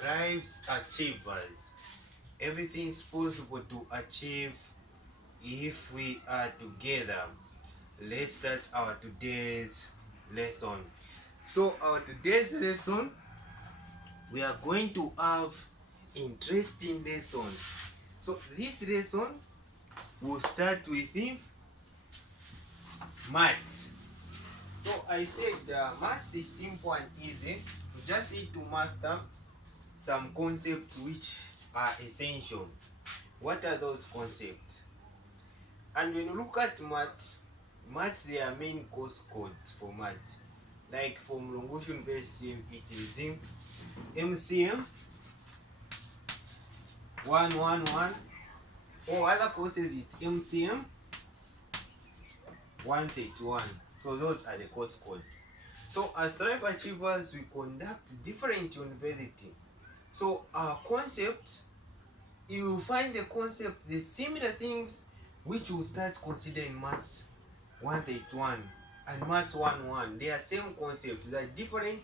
drives achievers. Everything is possible to achieve if we are together. Let's start our today's lesson. So our today's lesson, we are going to have interesting lesson. So this lesson will start with maths. So I said maths is simple and easy. You just need to master some concepts which are essential. What are those concepts? And when you look at maths, there are main course codes for maths. Like from Longosh University, it is in MCM 111, or other courses it MCM 131. So those are the course codes. So as Thrive Achievers, we conduct different university. So our concept, you will find the concept, the similar things which you start considering maths 131 and maths 11. They are same concept. They are different.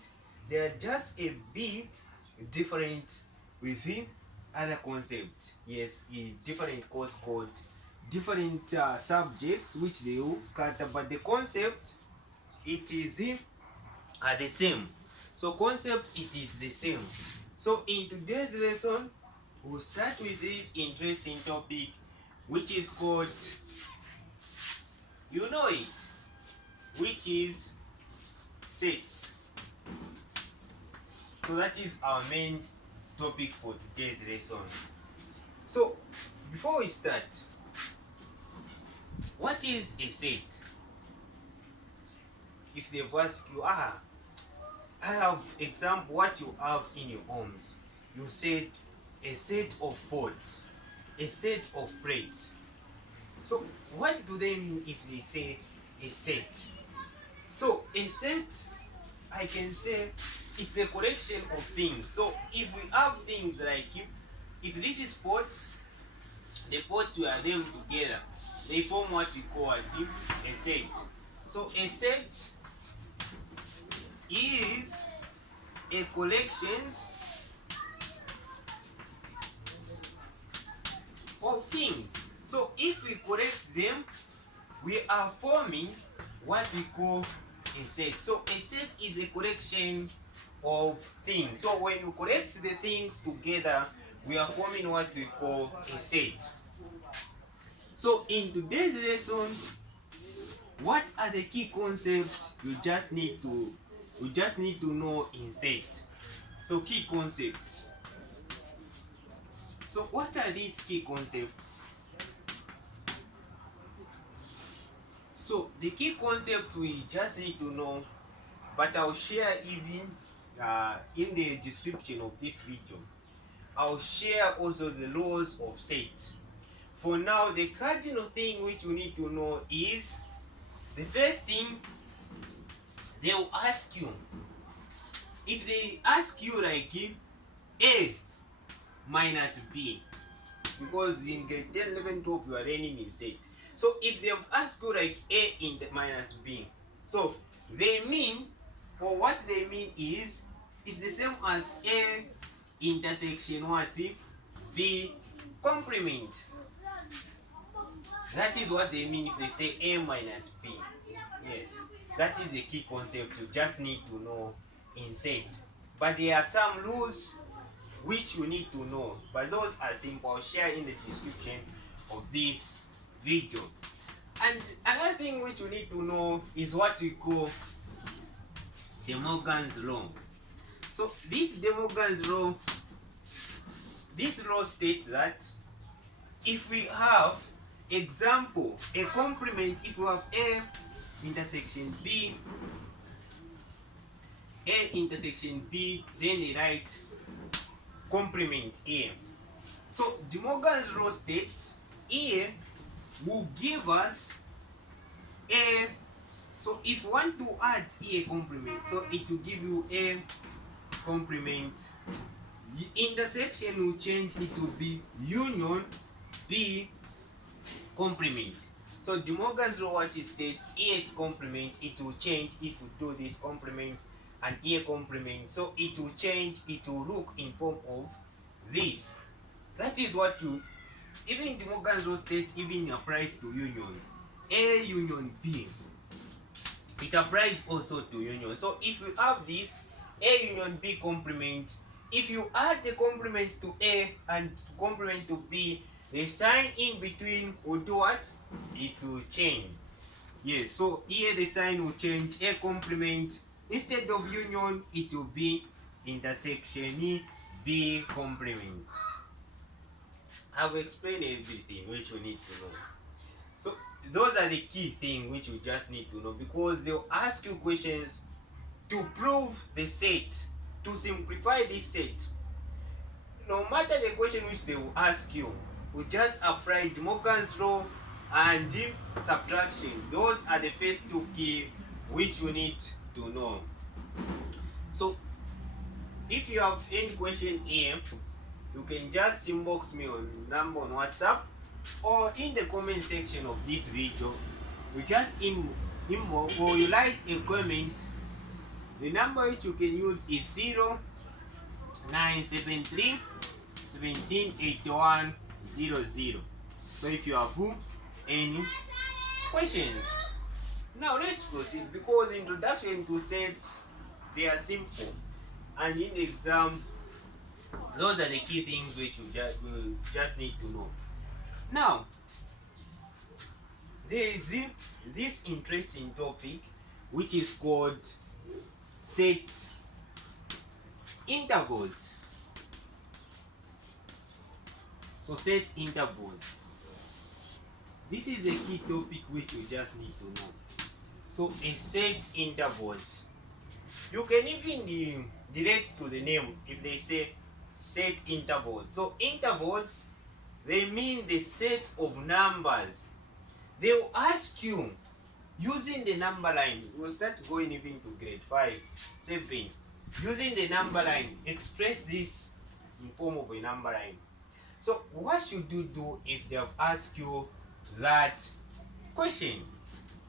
They are just a bit different within other concepts. Yes, a different course code, different subjects which they will cater, but the concept it is the same. So concept it is the same. So in today's lesson, we'll start with this interesting topic, which is called, you know it, which is sets. So that is our main topic for today's lesson. So before we start, what is a set? If they've asked you, I have example what you have in your homes. You said a set of pots, a set of plates. So what do they mean if they say a set? So a set, I can say, it's a collection of things. So if we have things like, if this is pot, the pot we are them together, they form what we call a set. So a set is a collections of things. So if we collect them, we are forming what we call a set. So a set is a collection of things. So when you collect the things together, we are forming what we call a set. So in today's lesson, what are the key concepts you just need to know in sets? So key concepts. So what are these key concepts? So the key concept we just need to know, but I'll share even in the description of this video. I'll share also the laws of set. For now, the cardinal thing which you need to know is, the first thing, they will ask you, if they ask you like A minus B, because in grade 10, 11, 12 you are learning in set. So if they ask you like A in the minus B, so they mean, or what they mean is the same as A intersection what? B complement. That is what they mean if they say A minus B. Yes, that is the key concept you just need to know in set. But there are some rules which you need to know, but those are simple. I'll share in the description of this video. And another thing which you need to know is what we call De Morgan's law. So this De Morgan's law, this law states that if we have, example, a complement, if we have A intersection B, A intersection B, then they write complement A. So De Morgan's law states A will give us A. So if you want to add A complement, so it will give you A complement. The intersection will change, it will be union B complement. So De Morgan's law what it states, AX complement, it will change if we do this complement, and A complement. So it will change, it will look in form of this. That is what you, even the Morgan's law state even applies to union. A union B, it applies also to union. So if you have this A union B complement, if you add the complement to A and complement to B, the sign in between will do what? It will change. Yes, so here the sign will change. A complement, instead of union, it will be intersection B complement. I've explained everything which you need to know. So those are the key things which you just need to know, because they'll ask you questions to prove the set, to simplify this set. No matter the question which they will ask you, we just apply De Morgan's law and the subtraction. Those are the first two key which you need to know. So if you have any question here, you can just inbox me on number on WhatsApp or in the comment section of this video. You just inbox or you write a comment. The number which you can use is 0973 178100. So if you have any questions, now let's proceed, because introduction to sets, they are simple, and in exam those are the key things which you just need to know. Now there is this interesting topic which is called set intervals. So set intervals, this is a key topic which you just need to know. So a set intervals, you can even relate to the name if they say set intervals. So intervals, they mean the set of numbers. They will ask you using the number line. We'll start going even to grade 5, 7. Using the number line, express this in form of a number line. So what should you do if they have asked you that question?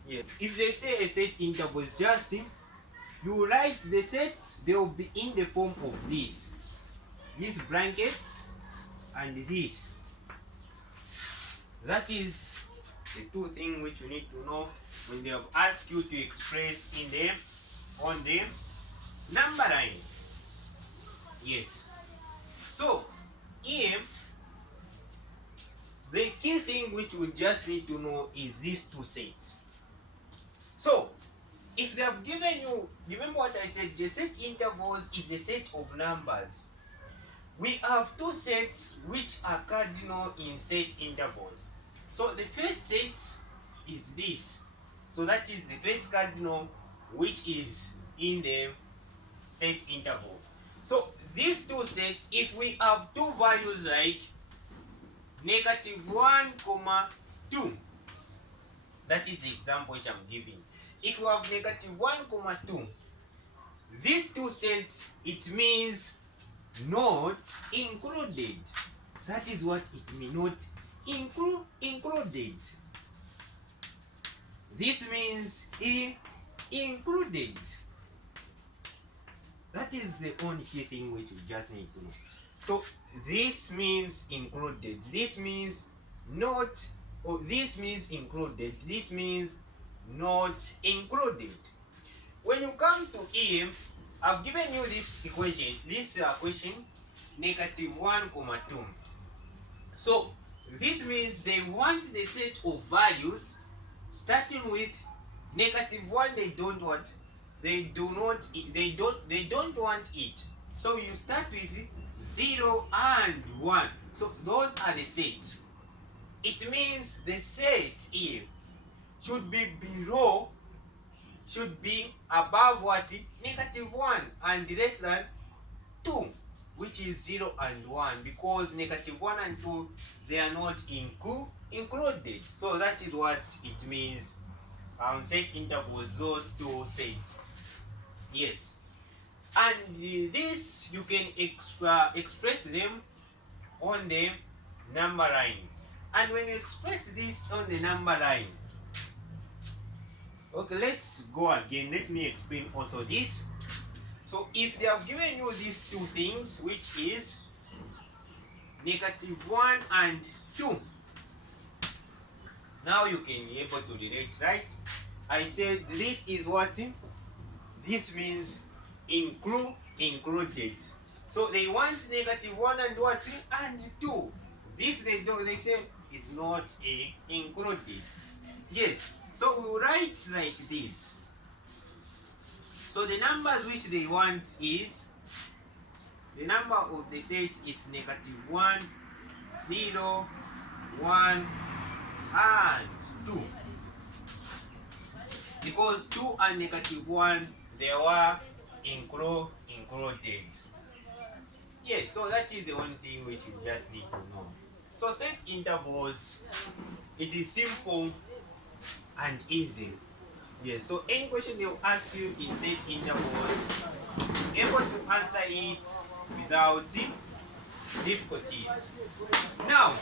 Yes. If they say a set interval is just you write the set, they will be in the form of these brackets and this. That is the two things which you need to know when they have asked you to express in them on the number line. Yes. So here the key thing which we just need to know is these two sets. So if they have given you, remember what I said, the set intervals is the set of numbers. We have two sets which are cardinal in set intervals. So the first set is this. So that is the first cardinal which is in the set interval. So these two sets, if we have two values like -1, 2, that is the example which I'm giving. If you have -1, 2, these two sets, it means not included. That is what it means, not included. This means included. That is the only key thing which you just need to know. So this means included, this means not, or this means included, this means not included. When you come to here, I've given you this equation, this question, -1, 2. So this means they want the set of values starting with -1. They don't want, they don't want it. So you start with 0 and 1. So those are the set. It means the set here should be below, should be above what? -1 and less than 2, which is 0 and 1, because -1 and 2, they are not included. So that is what it means on set intervals, those two sets. Yes. And this you can express them on the number line. And when you express this on the number line, okay, let's go again. Let me explain also this. So if they have given you these two things, which is -1 and 2, now you can be able to relate, right? I said this is what? This means included. So they want -1 and what? And 2. This they don't, they say it's not included. Yes. So we write like this. So the numbers which they want is, the number of the set is -1, 0, 1, and 2. Because 2 and -1, they were included. Yes, so that is the one thing which you just need to know. So set intervals, it is simple and easy. Yes, so any question they will ask you in set intervals, able to answer it without difficulties. Now,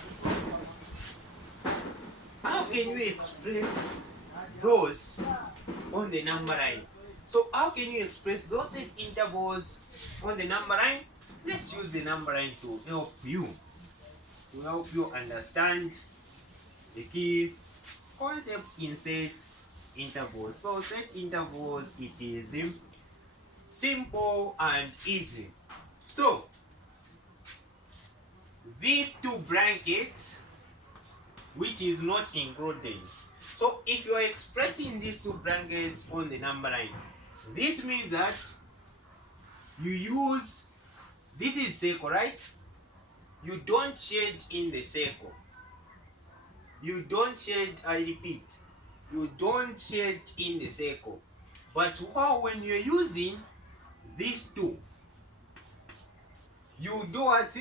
how can you express those on the number line? So how can you express those set intervals on the number line? Let's use the number line to help you understand the key concept in set intervals. So set intervals, it is simple and easy. So these two brackets, which is not included. So if you are expressing these two brackets on the number line, this means that you use, this is circle, right? You don't shade in the circle. You don't shade, I repeat, you don't shade in the circle. But when you're using these two, you do what?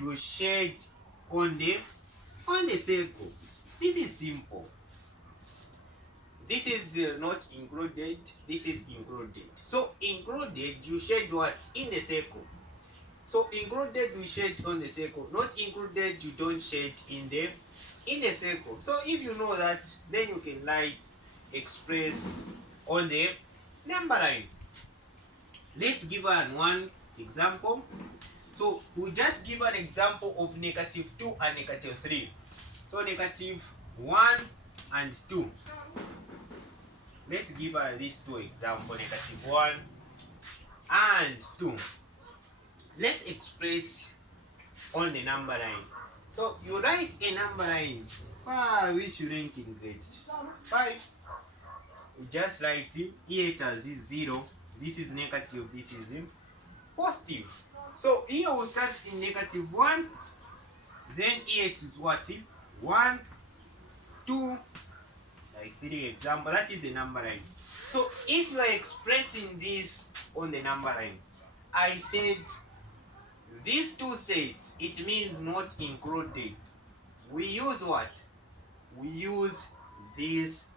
You shade on the circle. This is simple. This is not included, this is included. So included, you shade what? In the circle. So included, we shade on the circle. Not included, you don't shade in the circle. So if you know that, then you can express on the number line. Let's give one example. So we just give an example of -2 and -3. So -1 and 2. Let's give these two examples, -1 and 2. Let's express on the number line. So you write a number line. We shouldn't in grade 5. You just write it as 0. This is negative, this is positive. So here we'll start in -1. Then here it is what? 1, 2, like 3 example. That is the number line. So if you are expressing this on the number line, I said these two sets, it means not included. We use what? We use this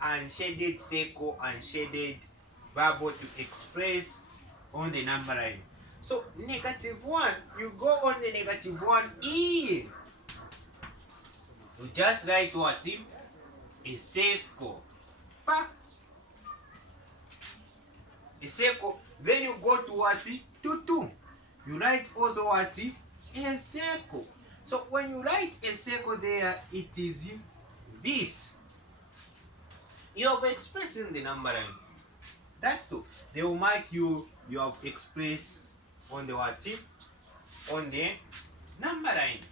unshaded circle and shaded bubble to express on the number line. So -1, you go on the -1 here. You just write what? A circle. A circle. Then you go to what? To 2. You write also what? A circle. So when you write a circle there, it is this. You have expressed in the number line. That's so. They will mark you have expressed on the what? On the number line.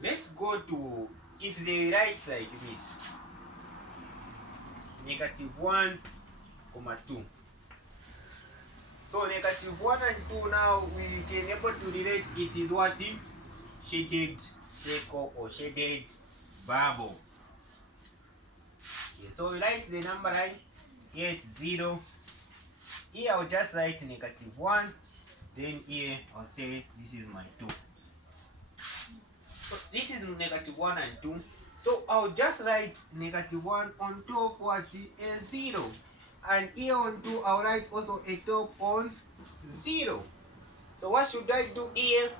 Let's go to, if they write like this, -1, 2. So -1 and 2, now we can able to relate it is what? Shaded circle or shaded bubble. Yeah, so we write the number line. Here it's 0. Here I'll just write -1. Then here I'll say this is my 2. So this is -1 and 2. So I'll just write -1 on top what? A 0. And here on 2 I'll write also a top on 0. So what should I do here?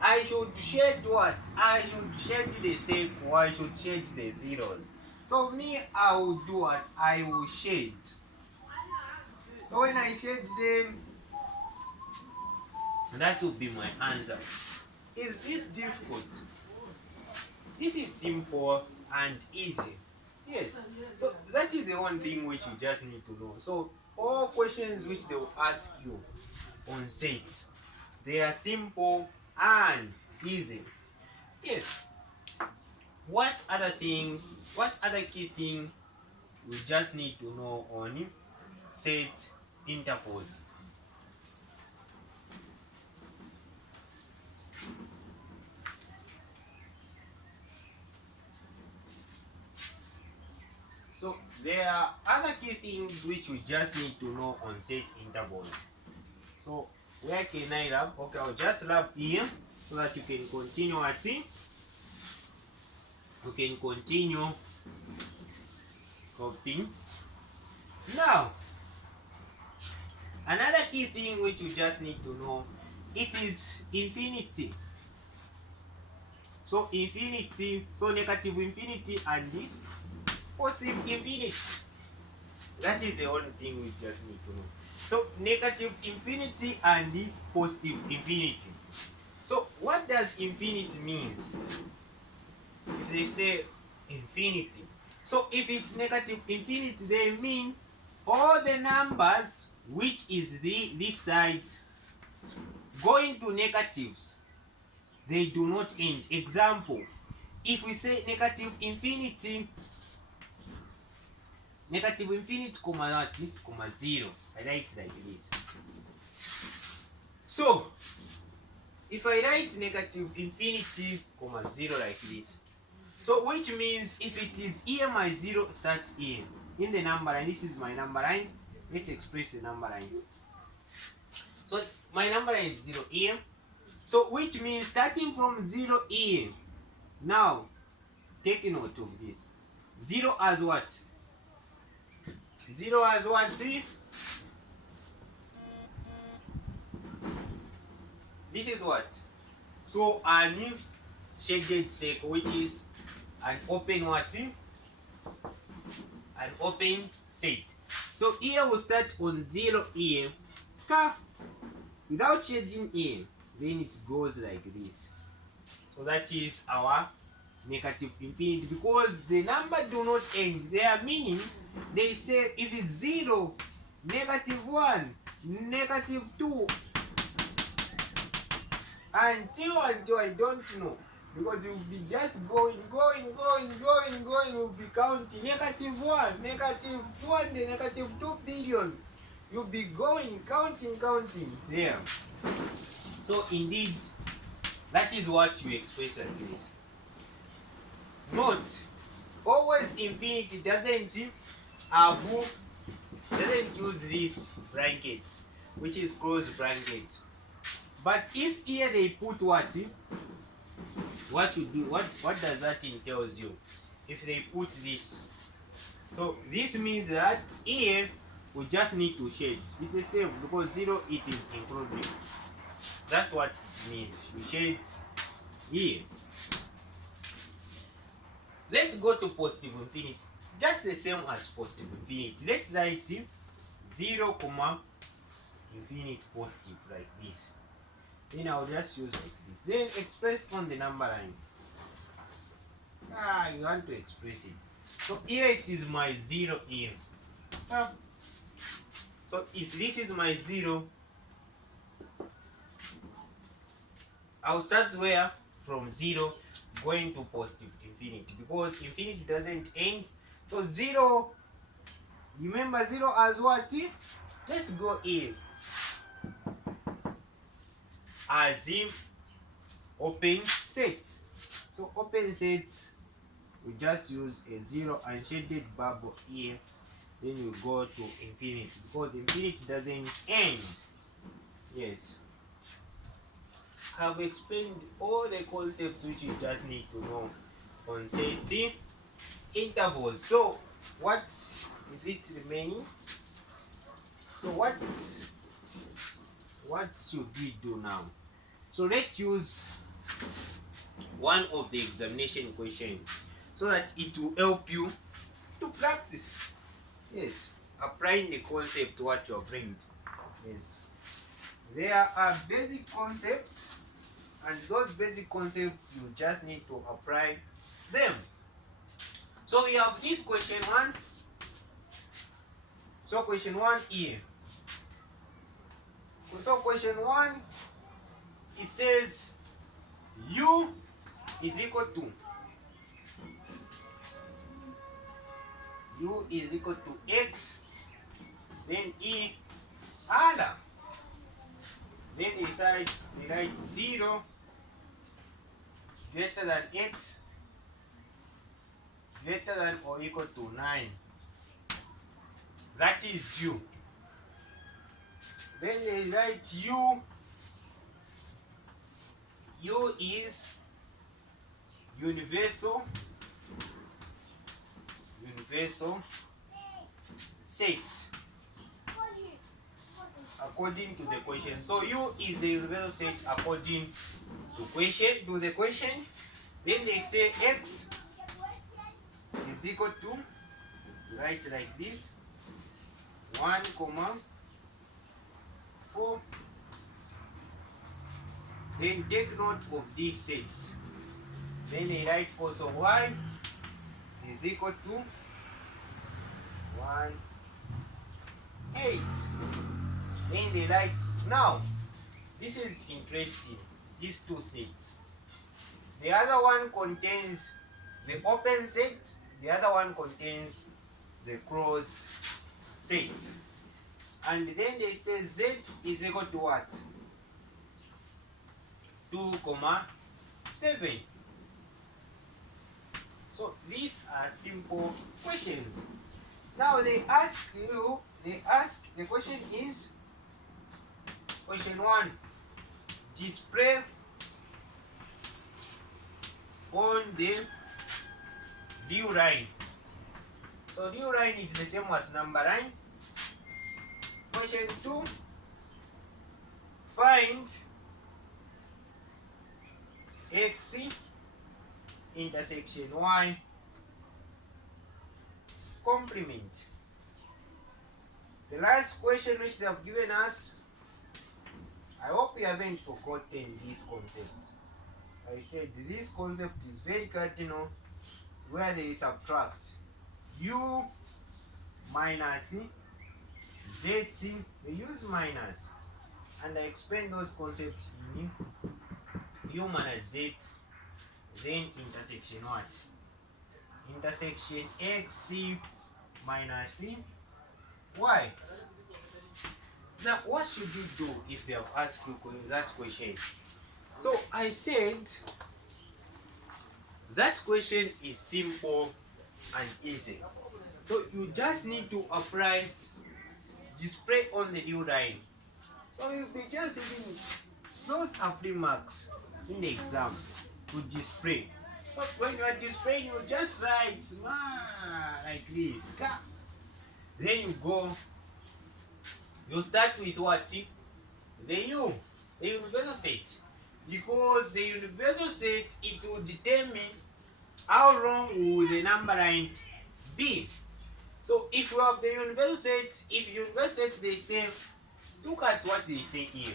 I should shade what? I should shade the circle. I should shade the zeros. So me, I will do what? I will shade. So when I shade them, that will be my answer. Is this difficult? This is simple and easy. Yes. So that is the one thing which you just need to know. So all questions which they will ask you on set, they are simple and easy. Yes. What other key thing we just need to know on set intervals? So there are other key things which we just need to know on set intervals. So where can I lab? Okay, I'll just lab here so that you can continue at it. You can continue copying. Now, another key thing which you just need to know, it is infinity. So infinity, so negative infinity and this positive infinity. That is the only thing we just need to know. So negative infinity and this positive infinity. So what does infinity means? If they say infinity, so if it's negative infinity, they mean all the numbers which is this side going to negatives, they do not end. Example, if we say negative infinity comma what? Comma 0. I write like this. So if I write negative infinity comma 0 like this, so which means if it is here, my 0 start here in the number line. This is my number line. Let's express the number line. So my number line is 0 here. So which means starting from 0 here. Now take note of this. 0 as what? 0 as what? This is what? So a new shaded circle, which is an open what? An open set. So here we start on 0 here. Without shading here, then it goes like this. So that is our negative infinity, because the number do not end. Their meaning, they say if it's 0, -1, -2, until I don't know, because you'll be just going, you'll be counting -1, -2, and -2 billion. You'll be going, counting there. So indeed, that is what you express like this. Note, always infinity doesn't use this bracket, which is close bracket. But if here they put what you do, what does that entails you? If they put this, so this means that here we just need to shade. It's the same, because 0 it is included. That's what it means. We shade here. Let's go to positive infinity. Just the same as positive infinity. Let's write 0, infinity positive like this. Then I'll just use like this. Then express on the number line. You want to express it. So here it is my 0 here. So if this is my 0, I'll start where? From 0 going to positive infinity, because infinity doesn't end. So 0, remember 0 as what? Let's go here. As if open set. So open set, we just use a 0 and shaded bubble here. Then we go to infinity, because infinity doesn't end. Yes. I've explained all the concepts which you just need to know on set intervals. So what is it remaining? So what should we do now? So let's use one of the examination questions so that it will help you to practice. Yes, applying the concept to what you have read. Yes. There are basic concepts, and those basic concepts you just need to apply them. So we have this question 1. So question 1 here. So question 1, it says u is equal to x, then e other. Then they write 0 greater than x greater than or equal to 9. That is u. Then they write u is universal set according to the question. So u is the universal set according to the question. Then they say x is equal to, write like this, 1, 4. Then take note of these sets. Then they write also y is equal to 1, 8. Then they write, now this is interesting, these two sets. The other one contains the open set, the other one contains the closed set. And then they say z is equal to what? 2, 7. So these are simple questions. Now the question is, question 1, display on the view line. So view line is the same as number line. Question 2, find x intersection y complement. The last question which they have given us, I hope you haven't forgotten this concept. I said this concept is very cardinal, where they subtract u minus z, they use minus, and I explain those concepts in u minus z, then intersection what? Intersection x minus y. Now what should you do if they have asked you that question? So I said that question is simple and easy. So you just need to apply display on the view line. So you'll be just giving, those are free marks in the exam to display. So when you are displaying, you just write like this. Then you go, you start with what? The u, the universal set. Because the universal set, it will determine how long will the number line be. So if you have the universal set, if universal set, they say, look at what they say here.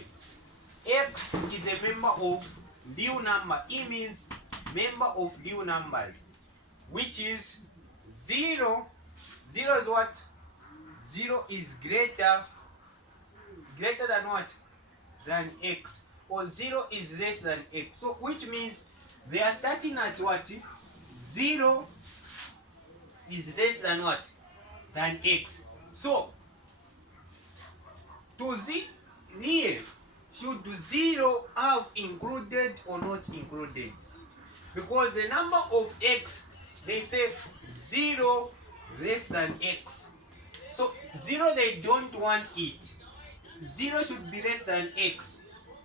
X is a member of real number. E means member of real numbers, which is 0. 0 is what? 0 is greater than what? Than x. Or 0 is less than x. So which means they are starting at what? 0 is less than what? Than x. So to here, should 0 have included or not included? Because the number of x, they say 0 less than x. So 0, they don't want it. 0 should be less than x.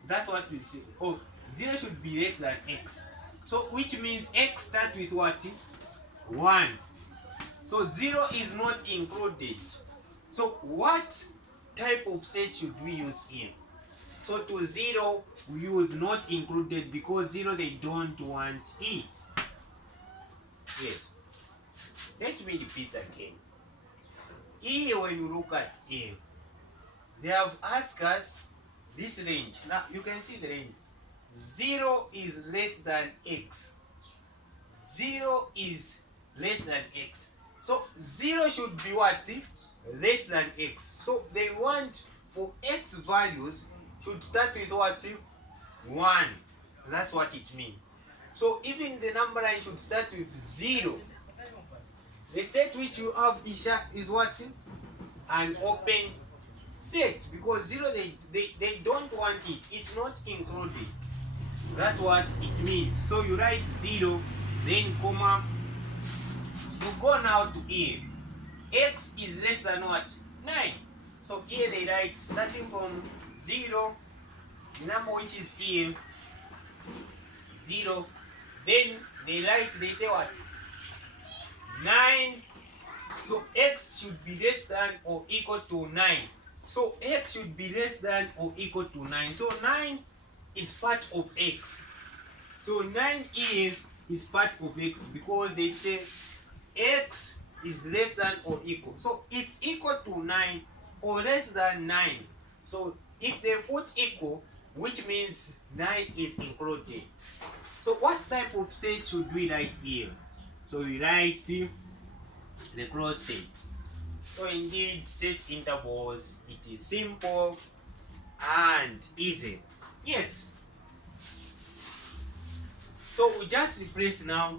That's what we say. Oh, 0 should be less than x. So which means x starts with what? 1. So 0 is not included. So what type of set should we use here? So to 0, we use not included, because 0, they don't want it. Yes. Let me repeat again. here when you look at A, they have asked us this range. Now you can see the range. 0 is less than x. 0 is less than x. So 0 should be what? Less than x. So they want for x values should start with what? 1. That's what it means. So even the number line should start with 0. The set which you have is what? An open set, because 0 they don't want it. It's not included. That's what it means. So you write 0, then comma. You go now to A. X is less than what? 9. So here they write starting from 0, the number which is here, 0. Then they write, they say what? 9. So x should be less than or equal to 9. So x should be less than or equal to 9. So 9 is part of x. So 9 is part of x because they say x is less than or equal. So it's equal to 9 or less than 9. So if they put equal, which means 9 is included. So what type of set should we write here? So we write the closed set. So indeed, set intervals, it is simple and easy. Yes. So we just replace now.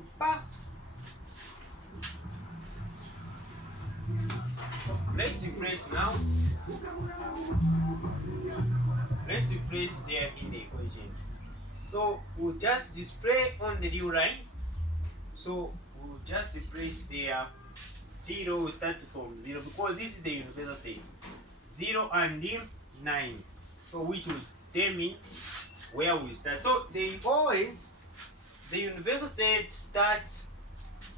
So let's replace now. Let's replace there in the equation. So we'll just display on the new line. So we'll just replace there 0, will start from 0 because this is the universal set. 0 and 9. So which will tell me where we start. So they always, the universal set starts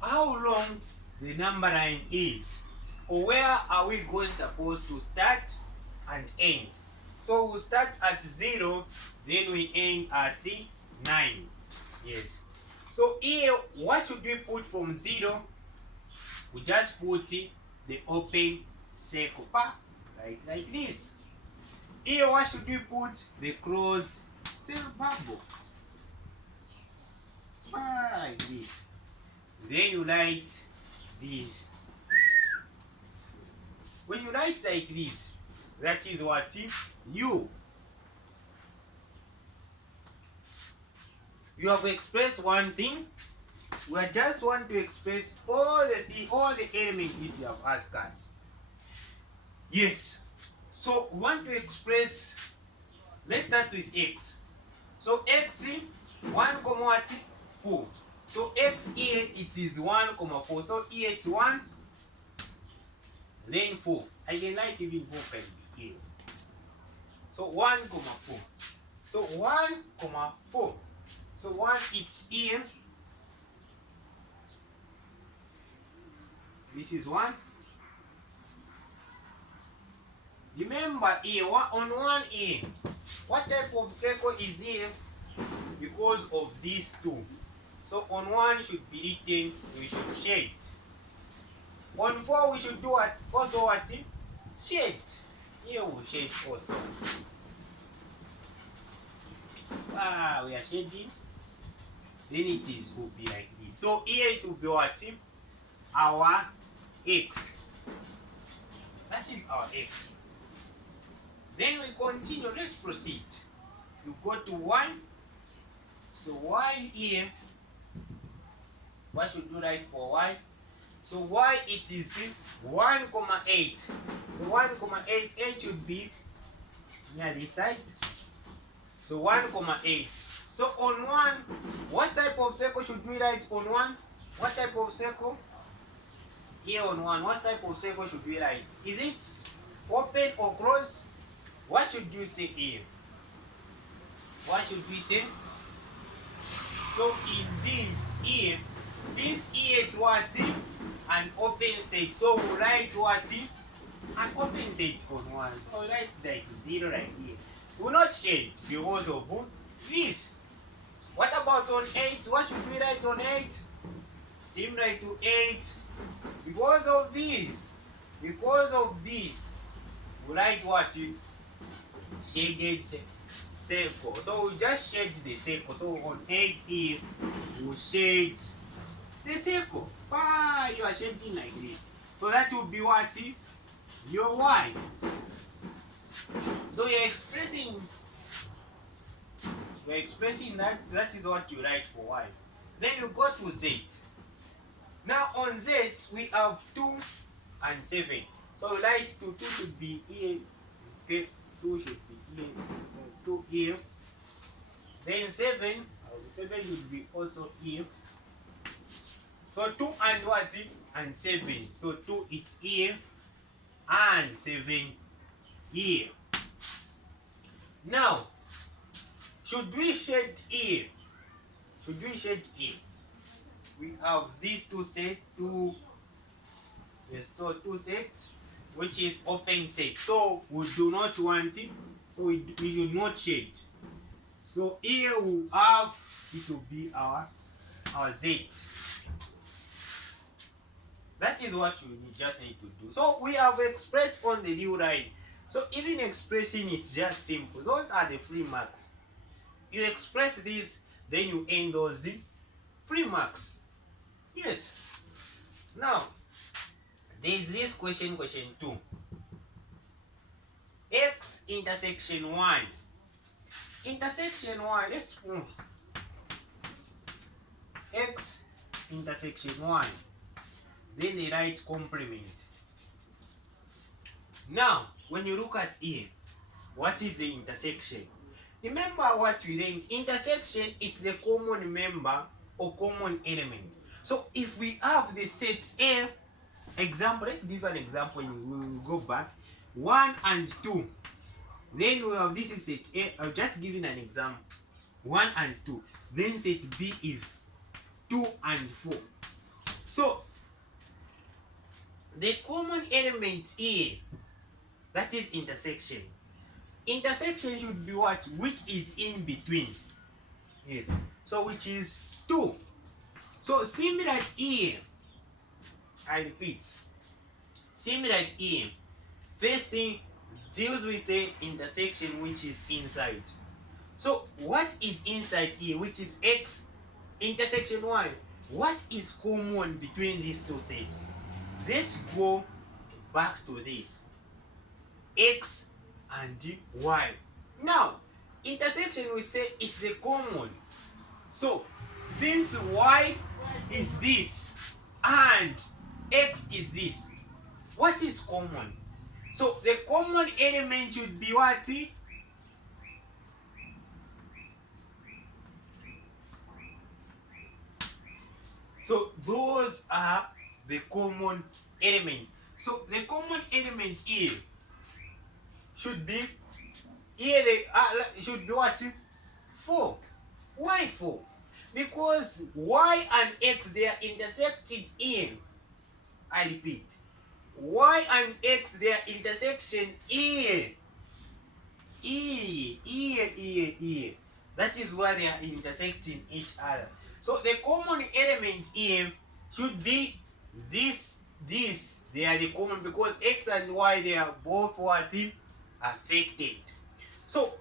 how long the number line is, or where are we going supposed to start and end. So we'll start at 0, then we end at 9. Yes. So here, what should we put from 0? We just put the open circle, right, like this. Here, what should we put? The closed bubble, like this. Then you write this. When you write like this, that is what you have expressed one thing. We just want to express all the elements that you have asked us. Yes. So we want to express. Let's start with x. So x 1, what? 4. So x here it is 1, 4. So here it's 1, then 4. I can write even 4 can be here. So 1, 4. So 1, 4. So 1 it's here. This is 1. Remember here, on 1 here, what type of circle is here? Because of these 2. So on 1 should be written, we should shade. On 4 we should do what? Also what? Shade. Here we shade also. We are shading. Then it will be like this. So here it will be what? Our x. That is our x. Then we continue. Let's proceed. You go to 1. So y here. What should you write for y? So y it is 1, 8. So 1, 8, 8 should be near this side. So 1, 8. So on 1, what type of circle should we write on 1? What type of circle? Here on 1, what type of circle should we write? Is it open or closed? What should you say here? What should we say? So indeed here, since here is what? An open set. So we write what? An open set on 1. So we write like 0 right here. We will not shade because of this. What about on 8? What should we write on 8? Similar to 8 because of this. Because of this, we write what? Shaded circle. So we just shade the circle. So on 8 here, we shade the circle. You are shading like this. So that will be what? Your y. So you're expressing that. That is what you write for y. Then you go to z. Now on z we have 2 and 7. So we write 2 should be here. Okay, 2 should be here. 2 here. Then 7 would be also here. So 2 and what? And 7. So 2 is here and 7 here. Now, should we shade here? Should we shade here? We have these two sets, two sets, which is open set. So we do not want it. So we should not shade. So here we have it will be our z. That is what you just need to do. So we have expressed on the new line. So even expressing it's just simple. Those are the free marks. You express this, then you end those free marks. Yes. Now, there is this question 2. X intersection 1. Intersection 1, let's move. X intersection 1. Then the right complement. Now, when you look at here, what is the intersection? Remember what we learned. Intersection is the common member or common element. So if we have the set A, example, let's give an example. We will go back. 1 and 2. Then we have this is set A. I'll just give you an example. 1 and 2. Then set B is 2 and 4. So the common element here, that is intersection. Intersection should be what? Which is in between. Yes. So which is 2. So similar here, I repeat, similar here, first thing deals with the intersection which is inside. So what is inside here, which is X intersection 1? What is common between these two sets? Let's go back to this. X and Y. Now, intersection we say is the common. So, since Y is this and X is this, what is common? So, the common element should be what? So, those are the common element. So, the common element here should be here should be what? 4. Why 4? Because Y and X, they are intersected in. I repeat. Y and X, their intersection here. Here. That is why they are intersecting each other. So the common element here should be this. They are the common because X and Y, they are both what? Affected. So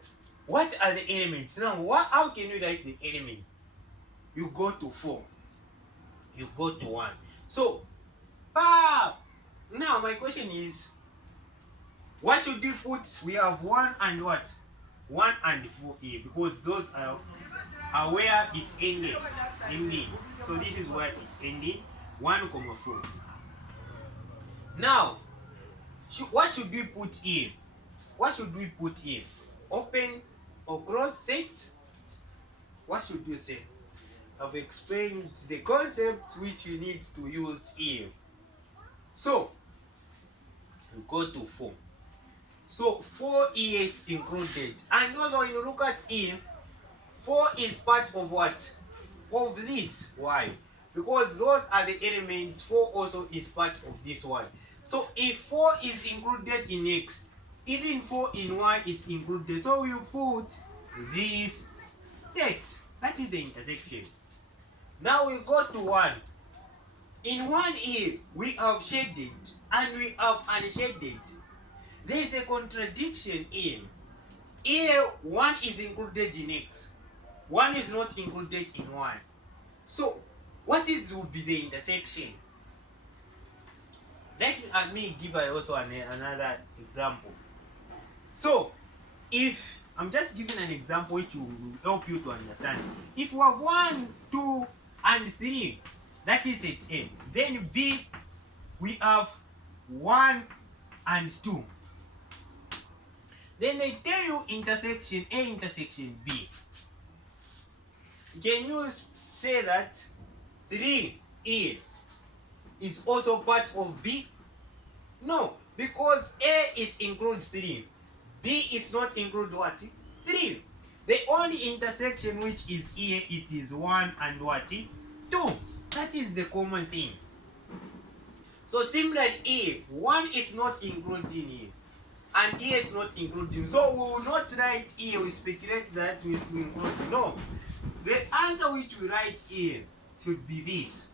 what are the elements? Now how can you write the element? You go to 4. You go to 1. So now my question is, what should we put? We have 1 and what? 1 and 4 here because those are where it's ending. So this is where it's ending. 1, 4. Now, what should we put here? What should we put here? Open or close set? What should you say? I've explained the concept which you need to use here. So, we go to 4. So, 4 is included. And also, when you look at here, 4 is part of what? Of this. Why? Because those are the elements. 4 also is part of this Y. So, if 4 is included in X, even 4 in Y is included. So, we put this set. That is the intersection. Now, we go to 1. In 1 here, we have shaded. and we have unshaded, there is a contradiction in here. One is included in X, one is not included in one. So what is will be the intersection? Let me give also another example. So if I'm just giving an example which will help you to understand. If you have 1, 2, and 3, that is set A. Then B, we have 1 and 2. Then they tell you intersection A intersection B. Can you say that 3A is also part of B? No, because A it includes 3. B is not include what? 3. The only intersection which is here, it is 1 and what? 2. That is the common thing. So similarly A, 1 is not included in here, and A is not included. So we will not write here, we speculate that we will include. No. The answer which we write here should be this.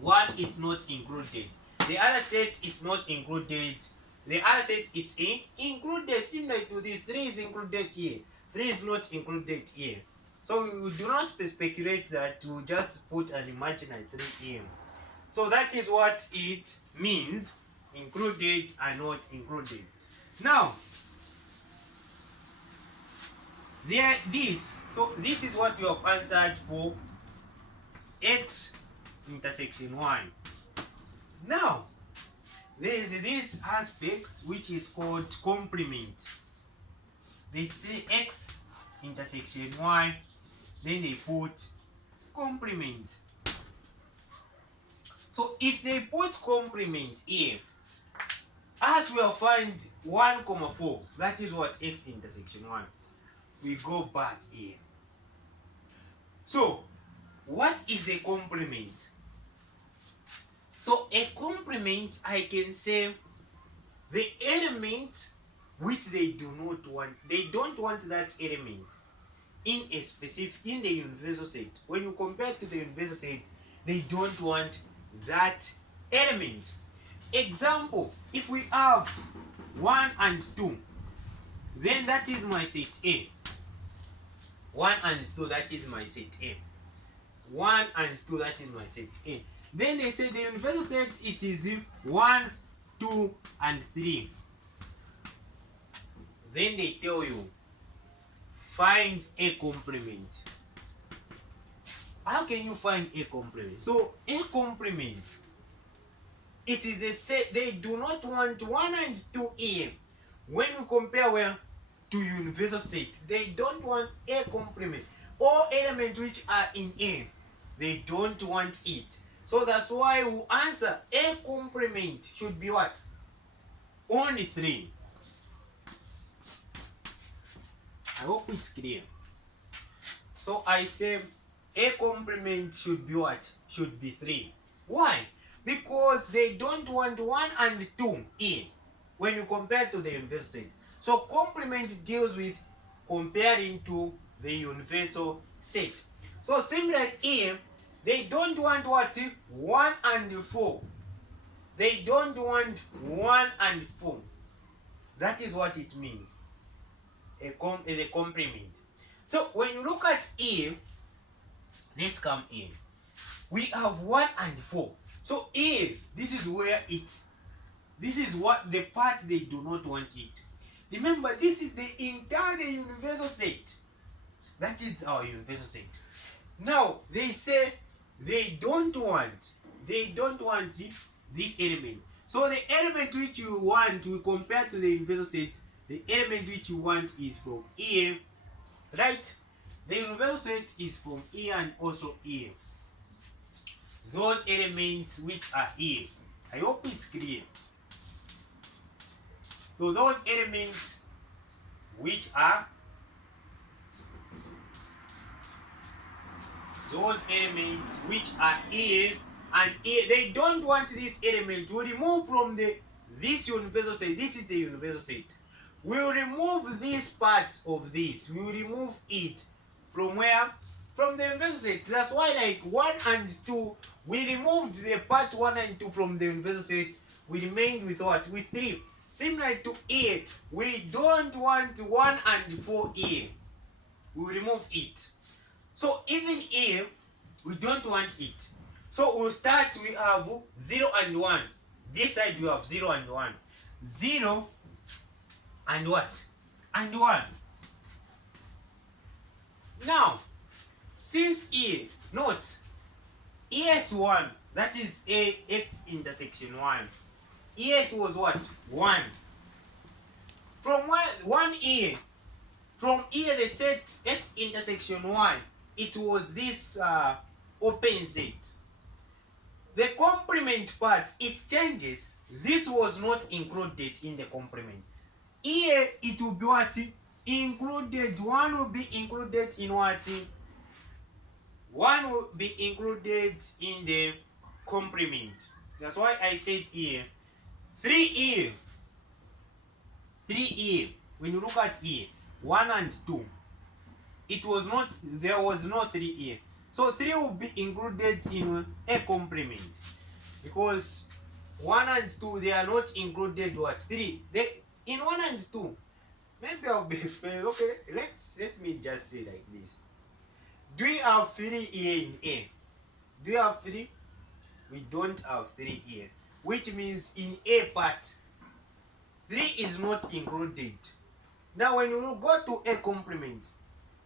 1 is not included. The other set is not included. The other set is included. Similar to this, 3 is included here. 3 is not included here. So we do not speculate that, we just put an imaginary 3 here. So that is what it means, included and not included. Now, this is what you have answered for X intersection 1. Now, there is this aspect which is called complement. They say X intersection Y, then they put complement. So if they put complement here, as we will find 1, 4, that is what X intersection 1. We go back here. So what is a complement? So a complement, I can say the element which they do not want, they don't want that element in a specific, in the universal set. When you compare to the universal set, they don't want that element. Example, if we have 1 and 2, then that is my set A. 1 and 2, that is my set A. 1 and 2, that is my set A. Then they say the universal set, it is 1, 2, and 3. Then they tell you, find a complement. How can you find a complement? So a complement, it is the set. They do not want 1 and 2 here. When you compare where to universal set, they don't want a complement. All elements which are in A, they don't want it. So that's why we answer a complement should be what? Only 3. I hope it's clear. So I say a complement should be what? Should be 3. Why? Because they don't want 1 and 2 in when you compare to the universal set. So complement deals with comparing to the universal set. So similarly here, they don't want what? 1 and 4. They don't want 1 and 4. That is what it means. A complement. So when you look at here, let's come in. We have 1 and 4. So here, this is where this is what the part they do not want it. Remember, this is the entire universal set. That is our universal set. Now they say they don't want this element. So the element which you want, we compare to the universal set, the element which you want is from here, right? The universal set is from here and also here. Those elements which are here. I hope it's clear. So those elements which are here and here, they don't want this element. We remove from this universal set. This is the universal set. We will remove this part of this. We will remove it from where? from the universal set. That's why like 1 and 2, we removed the part 1 and 2 from the universal set. We remained with what? With 3. Similar to A, we don't want 1 and 4A. We remove it. So even A, we don't want it. So we'll start, we have 0 and 1. This side we have 0 and 1. 0 and what? And 1. Now, since A, note, A at 1, that is A x intersection 1. A at was what? 1. From 1A, from A the set x intersection 1, it was this open set. The complement part, it changes. This was not included in the complement. Here it will be what? Included. 1 will be included in what? 1 will be included in the complement. That's why I said here 3E. 3E. When you look at E, 1 and 2, it was not, there was no 3E. So 3 will be included in a complement, because 1 and 2, they are not included. What? 3. They in 1 and 2. Maybe I'll be explaining. Okay, let me just say like this. Do we have 3 here in A? Do you have 3? We don't have 3 here. Which means in A part, 3 is not included. Now when you go to a complement,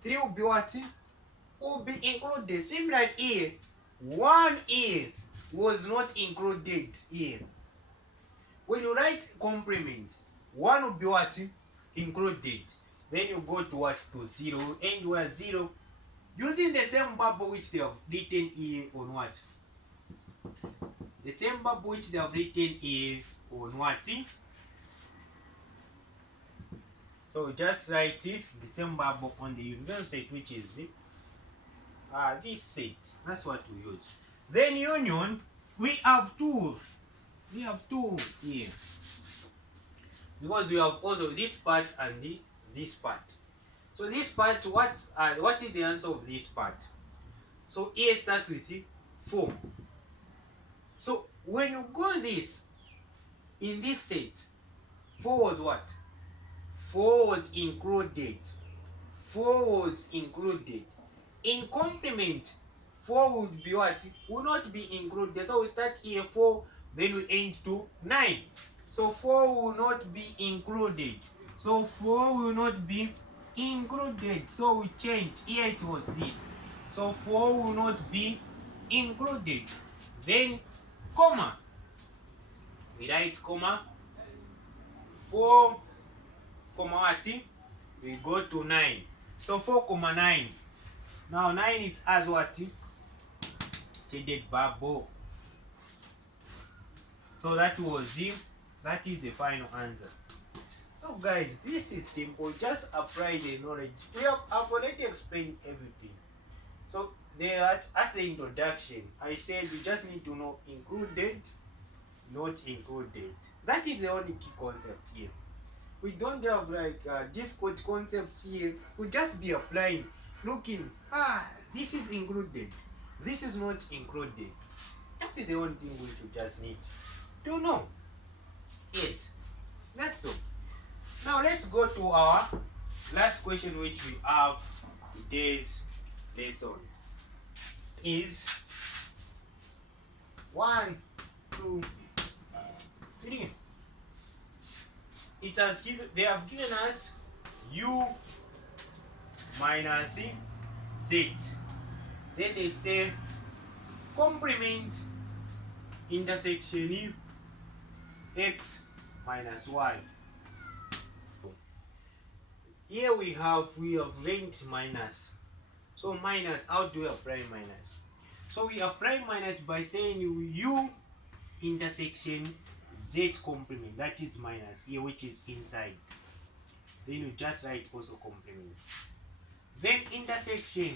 3 will be what? Will be included. Similar here, 1 here was not included here. When you write complement, 1 will be what? Included. Then you go to what? To 0. And where 0, using the same bubble which they have written here on what? The same bubble which they have written here on what? So just write it, the same bubble on the universal set, which is this set. That's what we use. Then union, we have 2. We have 2 here. Because we have also this part and this part. So this part, what is the answer of this part? So A starts with 4. So when you go this, in this set, 4 was what? 4 was included. 4 was included. In complement, 4 would be what? Will not be included. So we start here 4, then we end to 9. So 4 will not be included. So 4 will not be included. So we change. Here it was this. So 4 will not be included. Then comma. We write comma. 4 comma what? We go to 9. So 4 comma 9. Now 9 it has what? Shaded bubble. So that was it. That is the final answer. So guys, this is simple. Just apply the knowledge. I've already explained everything. So at the introduction, I said you just need to know included, not included. That is the only key concept here. We don't have like a difficult concept here. We just be applying, looking, this is included, this is not included. That is the only thing which you just need to know. Yes, that's all. Now let's go to our last question which we have today's lesson. Is 1, 2, 3. It has given, they have given us u minus z. Then they say complement intersection x minus y. Here we have linked minus. So minus, how do we apply minus? So we apply minus by saying u intersection z complement, that is minus here, which is inside. Then you just write also complement. Then intersection,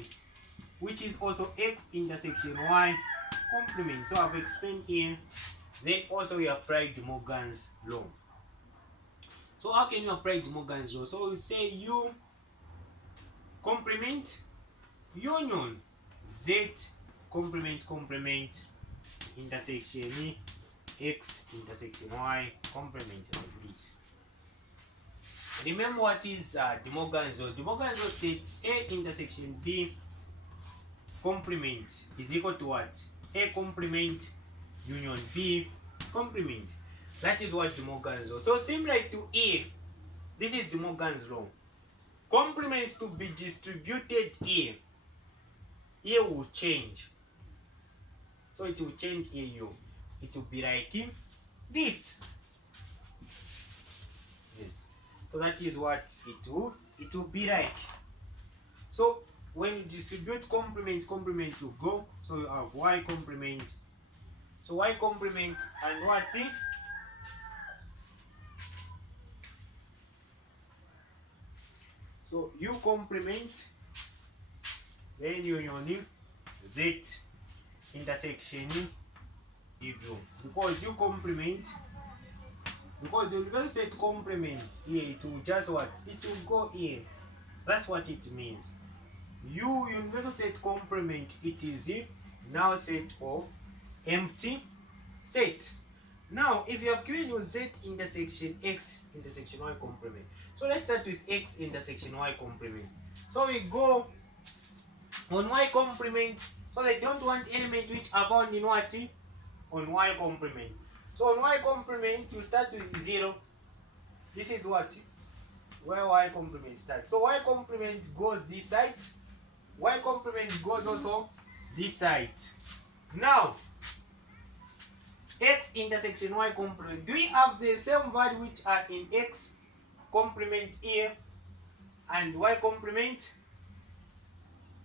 which is also x intersection y complement. So I've explained here. Then also we applied De Morgan's law. So how can you apply De Morgan's law? So we say u complement union Z complement complement intersection X intersection Y complement like this. Remember what is De Morgan's law? De Morgan's law states A intersection B complement is equal to what? A complement union B complement. That is what De Morgan's law. So similar to A, this is De Morgan's law. Complements to be distributed here will change. So it will change AU. It will be like this. Yes. So that is what it will be like. So when you distribute complement will go. So you have Y complement. So Y complement and what? So U complement, then union Z intersection U. Because U complement, because the universal set complements here, it will just what? It will go here. That's what it means. U universal set complement, it is now set or empty set. Now, if you have given you Z intersection X intersection Y complement, so let's start with X intersection Y complement. So we go on Y complement. So they don't want elements which are found in what? On Y complement. So on Y complement, you start with 0. This is what? Where Y complement starts. So Y complement goes this side. Y complement goes also this side. Now, X intersection Y complement. Do we have the same value which are in X complement here and Y complement?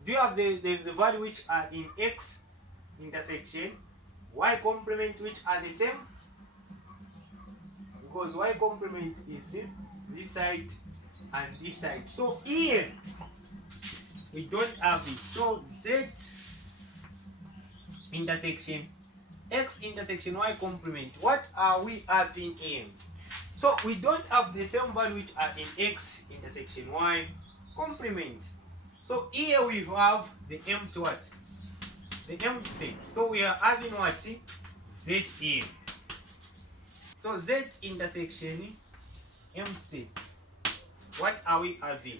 Do you have the value which are in X intersection Y complement which are the same? Because Y complement is this side and this side. So here we don't have it. So Z intersection X intersection Y complement, what are we having here? So we don't have the same value which are in X intersection Y complement. So here we have the empty what? The empty set. So we are having what? Z here. So Z intersection empty set. What are we having?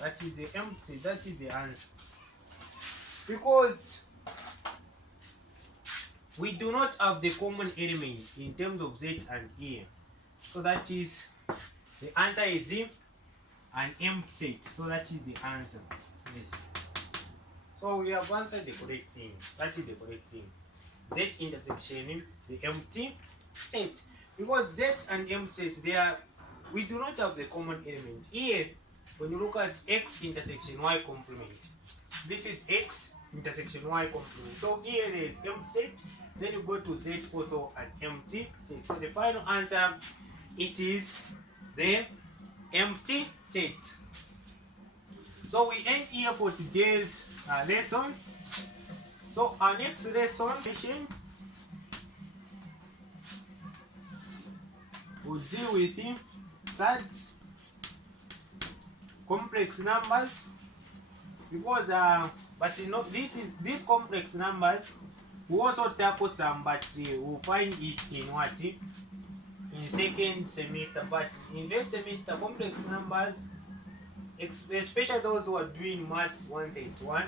That is the empty set. That is the answer. Because we do not have the common element in terms of Z and E. So that is, the answer is Z, an empty set. So that is the answer. Yes. So we have answered the correct thing. That is the correct thing. Z intersection, the empty set. Because Z and empty sets, they are, we do not have the common element. Here, when you look at X intersection Y complement, this is X intersection Y complement. So here there is empty set. Then you go to Z also an empty set. So the final answer, it is the empty set. So we end here for today's lesson. So our next lesson will deal with SADs, complex numbers, because but you know these complex numbers we also tackle some, but we'll find it in what? In second semester. But in first semester, complex numbers, especially those who are doing maths 181,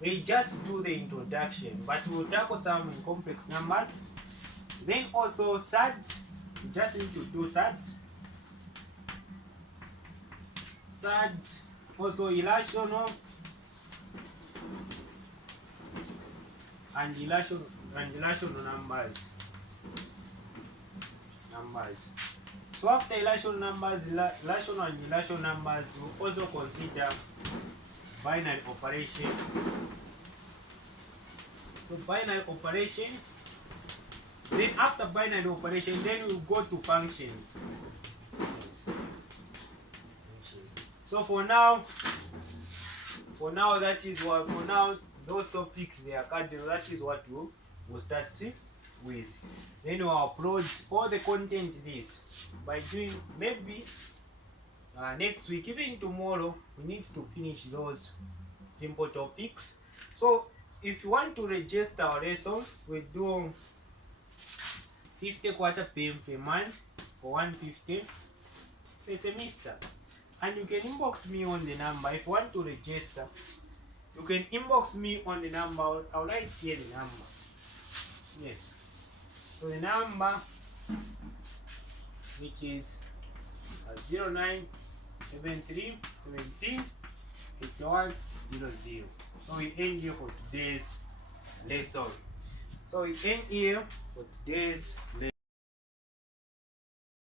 they just do the introduction, but we'll tackle some in complex numbers. Then also SADs, you just need to do SADs. SADs, also irrational and irrational numbers. So after irrational numbers, rational and irrational numbers, we also consider binary operation. So binary operation. Then after binary operation, then we go to functions. So for now that is what, for now those topics they are cardinal. That is what we'll start with. Then we'll upload all the content this by doing maybe next week, even tomorrow, we need to finish those simple topics. So if you want to register our lesson, we do 50 quarter per month for 150 per semester. And you can inbox me on the number. If you want to register, you can inbox me on the number. I'll write here the number. Yes. So the number, which is 0973 17 8100. So we end here for today's lesson. So we end here for today's lesson.